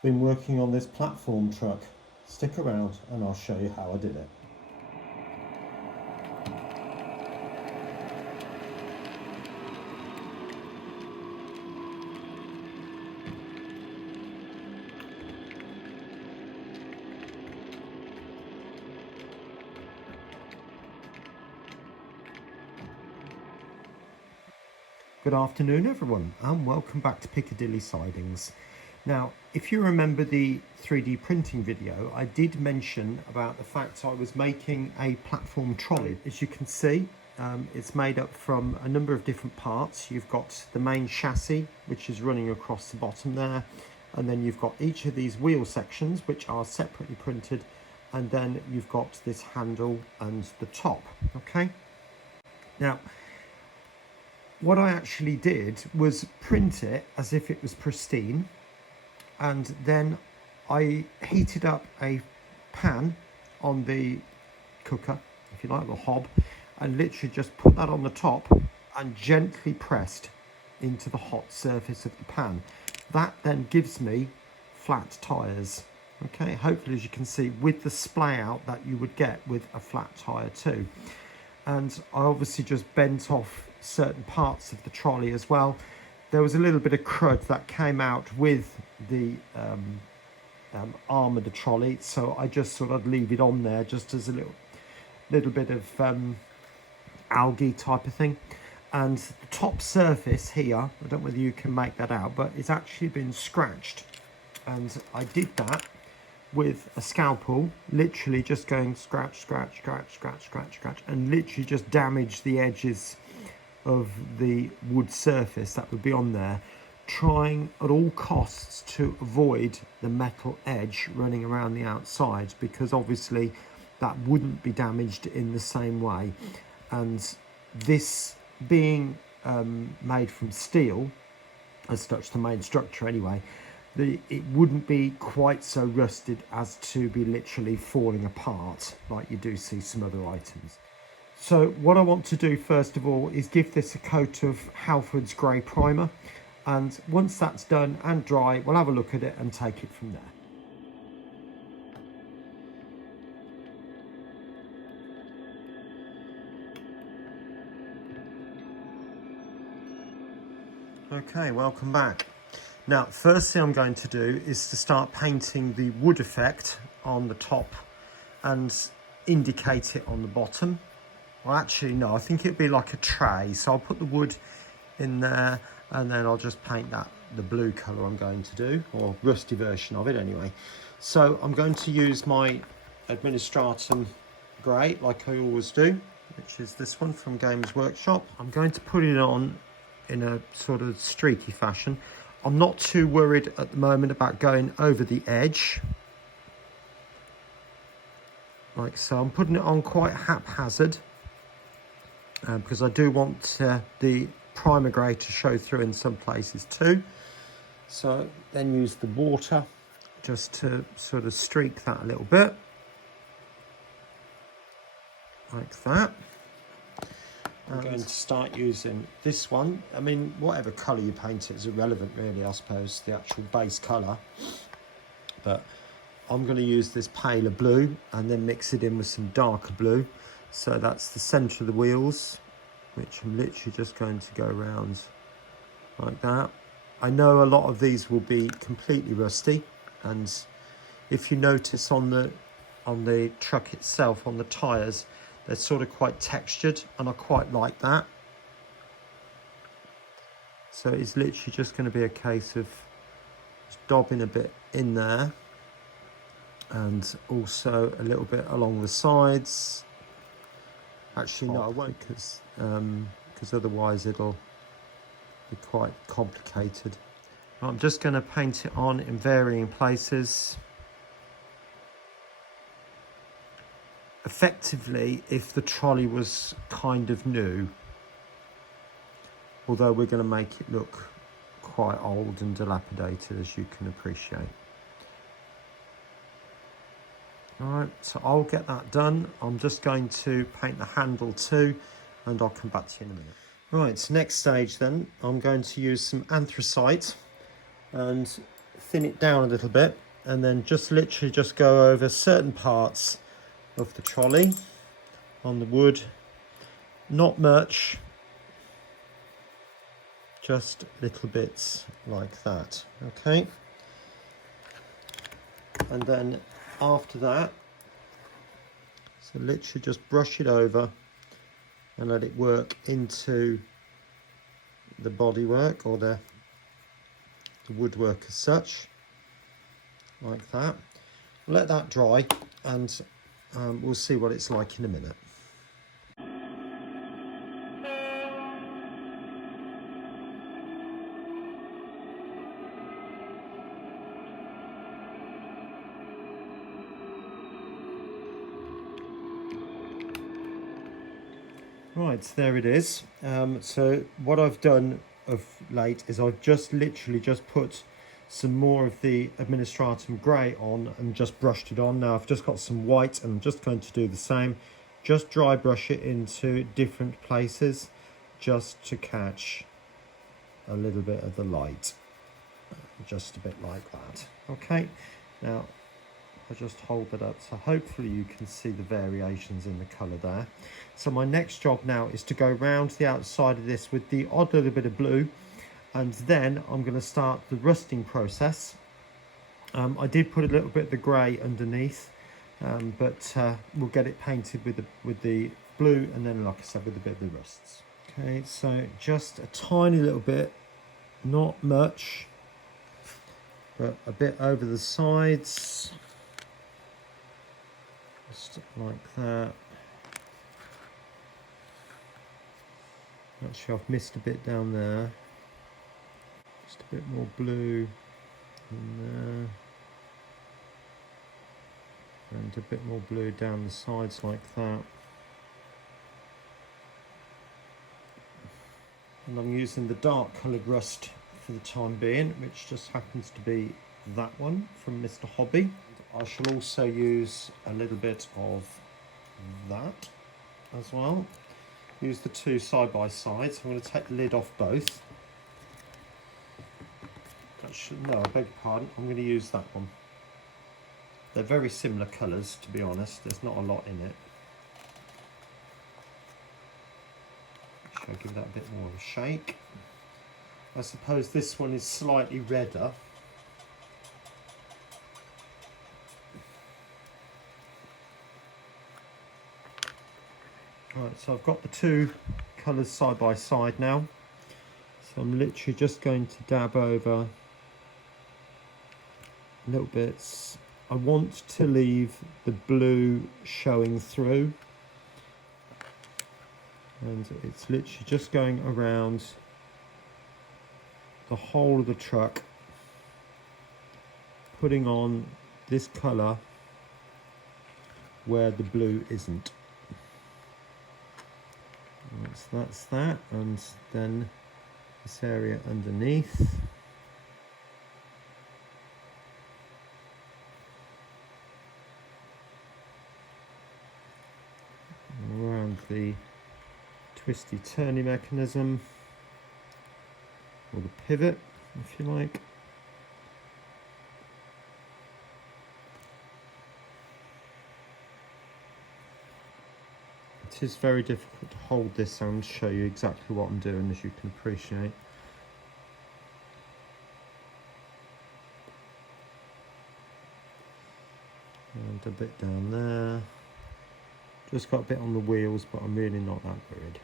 Been working on this platform truck. Stick around and I'll show you how I did it. Good afternoon everyone and welcome back to Piccadilly Sidings. Now if you remember the 3D printing video, I did mention about the fact I was making a platform trolley. As you can see, it's made up from a number of different parts. You've got the main chassis which is running across the bottom there, and then you've got each of these wheel sections which are separately printed, and then you've got this handle and the top. Okay, now what I actually did was print it as if it was pristine, and then I heated up a pan on the cooker, if you like, the hob, and literally just put that on the top and gently pressed into the hot surface of the pan. That then gives me flat tyres. Okay, hopefully, as you can see, with the splay out that you would get with a flat tyre too. And I obviously just bent off certain parts of the trolley as well. There was a little bit of crud that came out with the arm of the trolley, so I just sort of leave it on there just as a little bit of algae type of thing. And the top surface here, I don't know whether you can make that out, but it's actually been scratched, and I did that with a scalpel, literally just going scratch, scratch, scratch, scratch, scratch, scratch, and literally just damage the edges of the wood surface that would be on there, trying at all costs to avoid the metal edge running around the outside, because obviously that wouldn't be damaged in the same way. And this being made from steel, as such, the main structure anyway, it wouldn't be quite so rusted as to be literally falling apart like you do see some other items. So what I want to do first of all is give this a coat of Halford's grey primer, and once that's done and dry, we'll have a look at it and take it from there. Okay, welcome back. Now, first thing I'm going to do is to start painting the wood effect on the top and indicate it on the bottom. Well, actually, no, I think it'd be like a tray. So I'll put the wood in there, and then I'll just paint that the blue colour I'm going to do, or rusty version of it anyway. So I'm going to use my Administratum grey, like I always do, which is this one from Games Workshop. I'm going to put it on in a sort of streaky fashion. I'm not too worried at the moment about going over the edge, like so. I'm putting it on quite haphazard, because I do want the primer grey to show through in some places too. So then use the water just to sort of streak that a little bit, like that. I'm going to start using this one. I mean, whatever colour you paint it is irrelevant really, I suppose, the actual base colour. But I'm going to use this paler blue and then mix it in with some darker blue. So that's the centre of the wheels, which I'm literally just going to go around like that. I know a lot of these will be completely rusty, and if you notice on the truck itself, on the tyres, they're sort of quite textured, and I quite like that. So it's literally just going to be a case of just dabbing a bit in there, and also a little bit along the sides. Actually, no, I won't, because otherwise it'll be quite complicated. I'm just going to paint it on in varying places. Effectively, if the trolley was kind of new, although we're going to make it look quite old and dilapidated, as you can appreciate. Alright, so I'll get that done. I'm just going to paint the handle too, and I'll come back to you in a minute. Right, so next stage then, I'm going to use some anthracite, and thin it down a little bit, and then just literally just go over certain parts of the trolley on the wood. Not much, just little bits like that, okay? And then after that, so literally just brush it over and let it work into the bodywork or the woodwork as such, like that. Let that dry, and we'll see what it's like in a minute. Right, there it is. So what I've done of late is I've just literally just put some more of the Administratum grey on and just brushed it on. Now I've just got some white and I'm just going to do the same. Just dry brush it into different places just to catch a little bit of the light. Just a bit like that. Okay, now I'll just hold that up so hopefully you can see the variations in the colour there. So my next job now is to go round the outside of this with the odd little bit of blue, and then I'm going to start the rusting process. I did put a little bit of the grey underneath, but we'll get it painted with the blue, and then like I said with a bit of the rusts. Okay, so just a tiny little bit, not much, but a bit over the sides. Just like that. Actually, I've missed a bit down there. Just a bit more blue in there. And a bit more blue down the sides like that. And I'm using the dark coloured rust for the time being, which just happens to be that one from Mr. Hobby. I shall also use a little bit of that as well. Use the two side by side. So I'm going to take the lid off both. Actually, no, I beg your pardon. I'm going to use that one. They're very similar colours, to be honest. There's not a lot in it. Shall I give that a bit more of a shake? I suppose this one is slightly redder. Right, so I've got the two colours side by side now. So I'm literally just going to dab over little bits. I want to leave the blue showing through. And it's literally just going around the whole of the truck, putting on this colour where the blue isn't. So that's that, and then this area underneath. Around the twisty turny mechanism, or the pivot, if you like. It is very difficult to hold this and show you exactly what I'm doing, as you can appreciate. And a bit down there. Just got a bit on the wheels, but I'm really not that worried.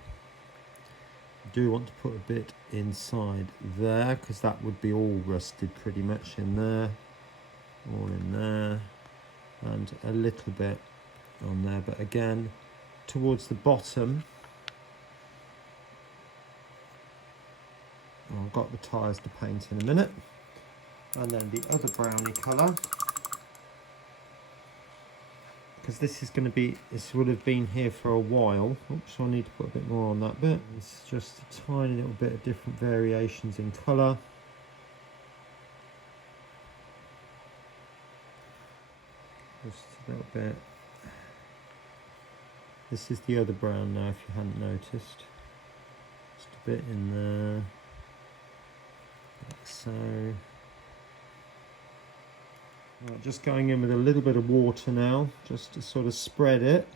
I do want to put a bit inside there, because that would be all rusted pretty much in there. All in there. And a little bit on there, but again, towards the bottom, I've got the tyres to paint in a minute, and then the other brownie colour, because this is going to be, this would have been here for a while. Oops, I need to put a bit more on that bit. It's just a tiny little bit of different variations in colour. Just a little bit. This is the other brown now, if you hadn't noticed. Just a bit in there, like so. Right, just going in with a little bit of water now, just to sort of spread it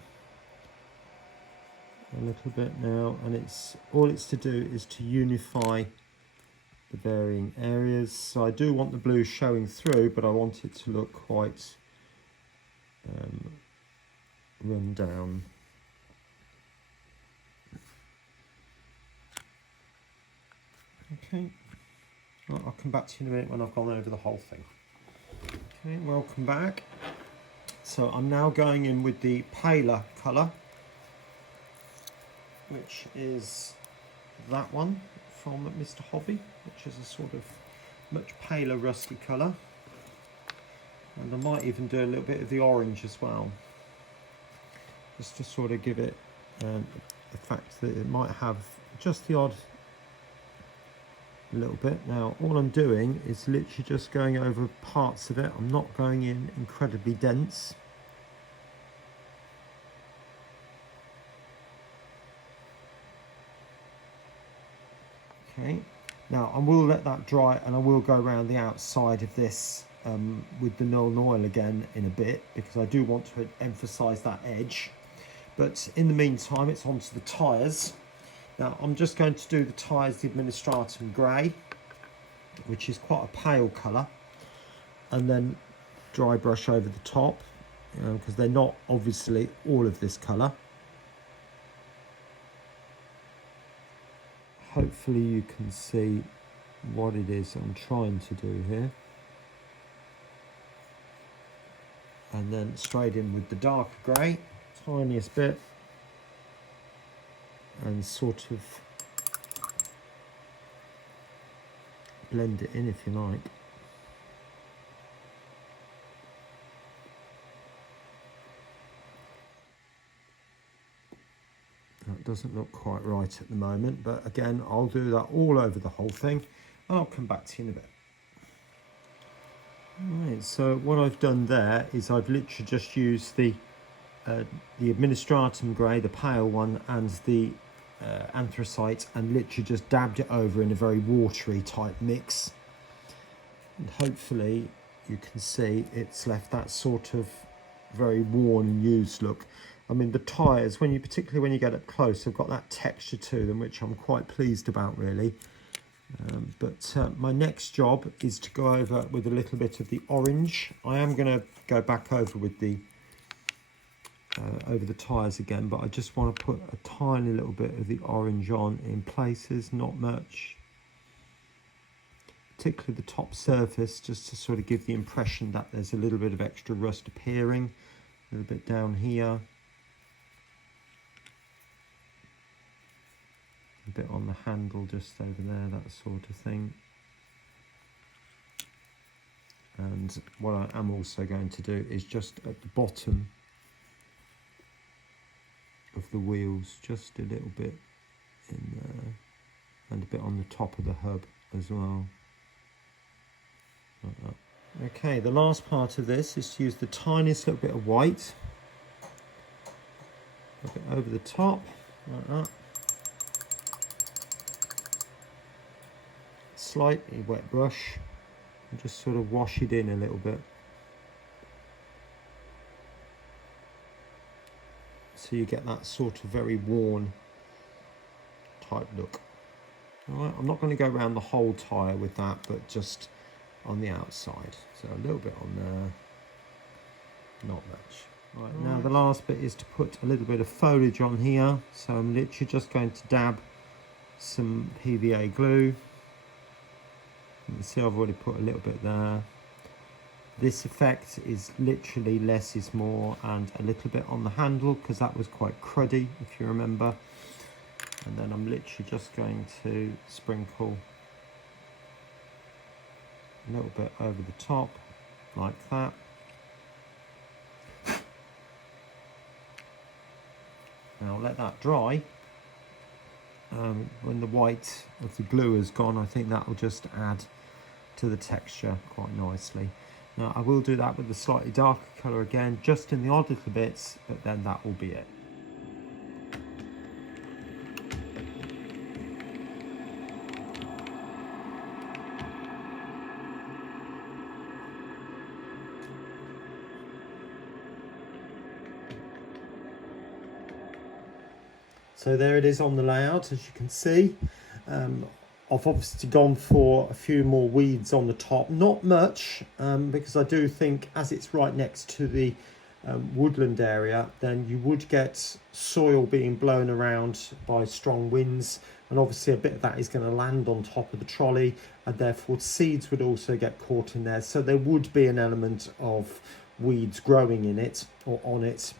a little bit now, and all it's to do is to unify the varying areas. So I do want the blue showing through, but I want it to look quite run down. Okay, well, I'll come back to you in a minute when I've gone over the whole thing. Okay, welcome back. So I'm now going in with the paler colour, which is that one from Mr. Hobby, which is a sort of much paler rusty colour. And I might even do a little bit of the orange as well, just to sort of give it the fact that it might have just the odd little bit. Now all I'm doing is literally just going over parts of it. I'm not going in incredibly dense. Okay, now I will let that dry, and I will go around the outside of this with the Nuln Oil again in a bit, because I do want to emphasize that edge. But in the meantime, it's onto the tyres. Now I'm just going to do the Tyres the Administratum Grey, which is quite a pale colour, and then dry brush over the top, because they're not obviously all of this colour. Hopefully you can see what it is I'm trying to do here. And then straight in with the darker grey, tiniest bit, and sort of blend it in if you like. That doesn't look quite right at the moment, but again, I'll do that all over the whole thing, and I'll come back to you in a bit. Right, so what I've done there is I've literally just used the Administratum Grey, the pale one, and the anthracite, and literally just dabbed it over in a very watery type mix. And hopefully you can see it's left that sort of very worn and used look. I mean, the tyres, particularly when you get up close, have got that texture to them, which I'm quite pleased about, really. But my next job is to go over with a little bit of the orange. I am going to go back over with the over the tyres again, but I just want to put a tiny little bit of the orange on in places, not much. Particularly the top surface, just to sort of give the impression that there's a little bit of extra rust appearing. A little bit down here. A bit on the handle just over there, that sort of thing. And what I am also going to do is just at the bottom of the wheels, just a little bit in there, and a bit on the top of the hub as well. Like that. Okay, the last part of this is to use the tiniest little bit of white. Rub it over the top, like that. Slightly wet brush, and just sort of wash it in a little bit. So you get that sort of very worn type look. Alright, I'm not going to go around the whole tyre with that, but just on the outside. So a little bit on there, not much. Right, now the last bit is to put a little bit of foliage on here. So I'm literally just going to dab some PVA glue. You can see I've already put a little bit there. This effect is literally less is more, and a little bit on the handle because that was quite cruddy, if you remember. And then I'm literally just going to sprinkle a little bit over the top, like that. Now let that dry. When the white of the glue is gone, I think that will just add to the texture quite nicely. Now I will do that with a slightly darker colour again, just in the odd little bits, but then that will be it. So there it is on the layout, as you can see. I've obviously gone for a few more weeds on the top, not much, because I do think as it's right next to the woodland area, then you would get soil being blown around by strong winds, and obviously a bit of that is going to land on top of the trolley, and therefore seeds would also get caught in there, so there would be an element of weeds growing in it or on it.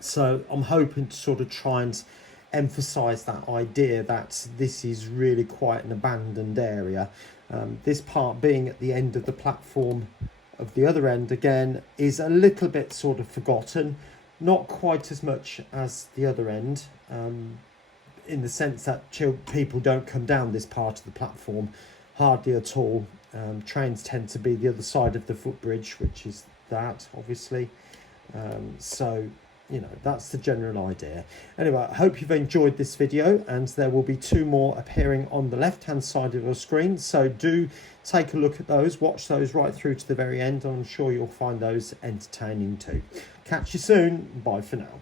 So I'm hoping to sort of try and emphasize that idea that this is really quite an abandoned area. This part being at the end of the platform of the other end again is a little bit sort of forgotten, not quite as much as the other end, in the sense that people don't come down this part of the platform hardly at all. Trains tend to be the other side of the footbridge, which is that obviously. So you know, that's the general idea. Anyway, I hope you've enjoyed this video, and there will be 2 more appearing on the left hand side of your screen, so do take a look at those, watch those right through to the very end, and I'm sure you'll find those entertaining too. Catch you soon, bye for now.